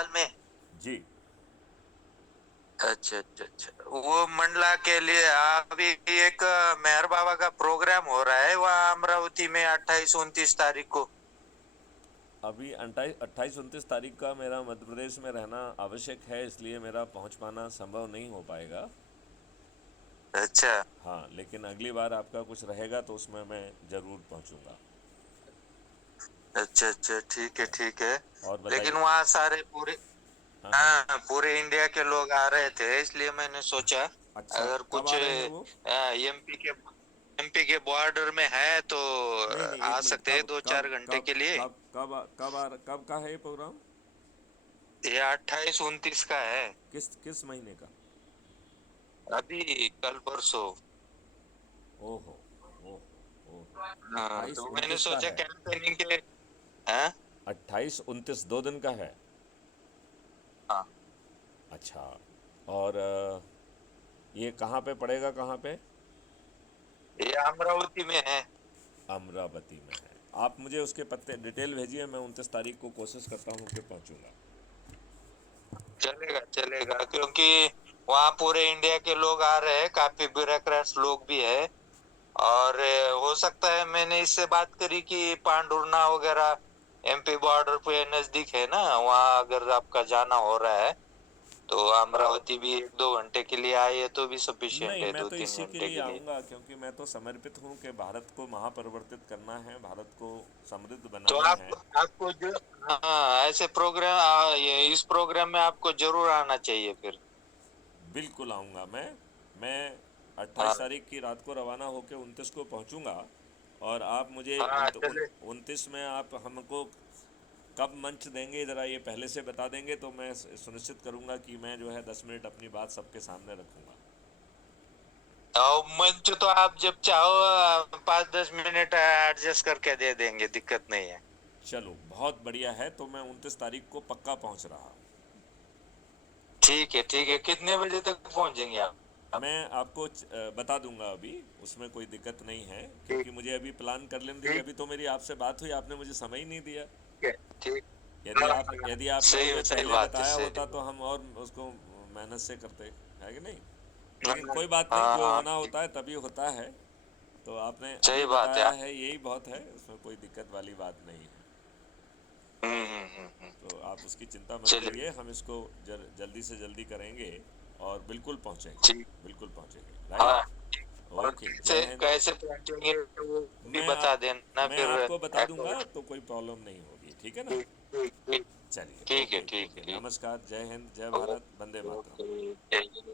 भोपाल में। जी। अच्छा अच्छा अच्छा, वो मंडला के लिए अभी एक मेहर बाबा का प्रोग्राम हो रहा है वहाँ अमरावती में 28-29 तारीख को। अभी 28-29 तारीख का मेरा मध्य प्रदेश में रहना आवश्यक है, इसलिए मेरा पहुंच पाना संभव नहीं हो पाएगा। अच्छा हाँ, लेकिन अगली बार आपका कुछ रहेगा तो उसमें मैं ज़रूर पहुंचूंगा। अच्छा अच्छा, ठीक है हाँ, ठीक है। और लेकिन बताइए। वहाँ सारे पूरे, हाँ हाँ। हाँ पूरे इंडिया के लोग आ रहे थे, इसलिए मैंने सोचा अच्छा, अगर कब कुछ आ रहे हैं वो? एमपी के बॉर्डर में है तो नहीं नहीं, आ एक मिनट, सकते हैं कब दो कब चार घंटे कब के लिए। कब कब कब का है ये प्रोग्राम? ये 28-29 का है। किस किस महीने का? अभी कल परसों। ओहो, ओहो, ओहो, हाँ अट्ठाईस तो मैंने उनतीस का सोचा है। कैंपेनिंग के लिए। हाँ 28-29 2 दिन का है। हाँ, अच्छा। और ये कहाँ पे पड़ेगा, कहाँ पे? ये अमरावती में है। अमरावती में है। आप मुझे उसके पत्ते डिटेल भेजिए, मैं 29 तारीख को कोशिश करता हूँ कि पहुँचूँगा। चलेगा चलेगा, क्योंकि वहाँ पूरे इंडिया के लोग आ रहे हैं, काफी ब्यूरोक्रेट्स लोग भी है। और हो सकता है, मैंने इससे बात करी कि पांडुरना वगैरह एमपी बॉर्डर पे नजदीक है ना, वहाँ अगर आपका जाना हो रहा है तो अमरावती भी 1-2 घंटे के लिए आए तो भी सफिशियंट नहीं, है, मैं दो तो तीन इसी के घंटे लिए के लिए। आऊँगा, क्योंकि मैं तो समर्पित हूँ कि भारत को महापरिवर्तित करना है, भारत को समृद्ध तो बनाना आप है। आपको जो, हाँ ऐसे प्रोग्राम, इस प्रोग्राम में आपको जरूर आना चाहिए फिर। बिल्कुल आऊँगा मैं 28 हाँ तारीख की रात को रवाना होकर 29 को पहुँचूँगा। और आप मुझे हाँ चले। 29 में आप हमको कब मंच देंगे, ज़रा ये पहले से बता देंगे तो मैं सुनिश्चित करूँगा कि मैं जो है 10 मिनट अपनी बात सबके सामने रखूँगा। और मंच तो आप जब चाहो 5-10 मिनट एडजस्ट करके दे देंगे, दिक्कत नहीं है। चलो, बहुत बढ़िया है, तो मैं 29 तारीख को पक्का पहुँच रहा हूँ। ठीक है, कितने बजे तक पहुंचेंगे आप? मैं आपको बता दूंगा अभी, उसमें कोई दिक्कत नहीं है, ठीक क्योंकि मुझे अभी प्लान कर लेनी थी। ठीक अभी तो मेरी आपसे बात हुई, आपने मुझे समय ही नहीं दिया। है, ठीक। यदि हाँ आप हाँ, यदि आपने सही मुझे सही पहले बात है, बताया सही होता तो बात। हम और उसको मेहनत से करते, है कि नहीं? हाँ लेकिन कोई बात नहीं, हाँ जो हाँ, होना होता है तभी होता है। तो आपने अभी सही बात है। बताया है, यही बहुत है, उसमें कोई दिक्कत वाली बात नहीं है। हम्म। तो आप उसकी चिंता मत चलिए। करिए, हम इसको जल्दी से जल्दी करेंगे और बिल्कुल पहुंचेंगे। ठीक। बिल्कुल पहुंचेंगे, हाँ, राइट। और ओके, जय कैसे हिंद। कैसे पहुंचेंगे वो भी मैं बता देना मैं फिर। आपको बता दूंगा, ठीक तो कोई प्रॉब्लम नहीं होगी, ठीक है ना? ठीक ठीक ठीक। चलिए, ठीक है ओके ठीक ओके, ठीक। नमस्कार, जय हिंद, जय भारत, वंदे ओके मातरम। ओके।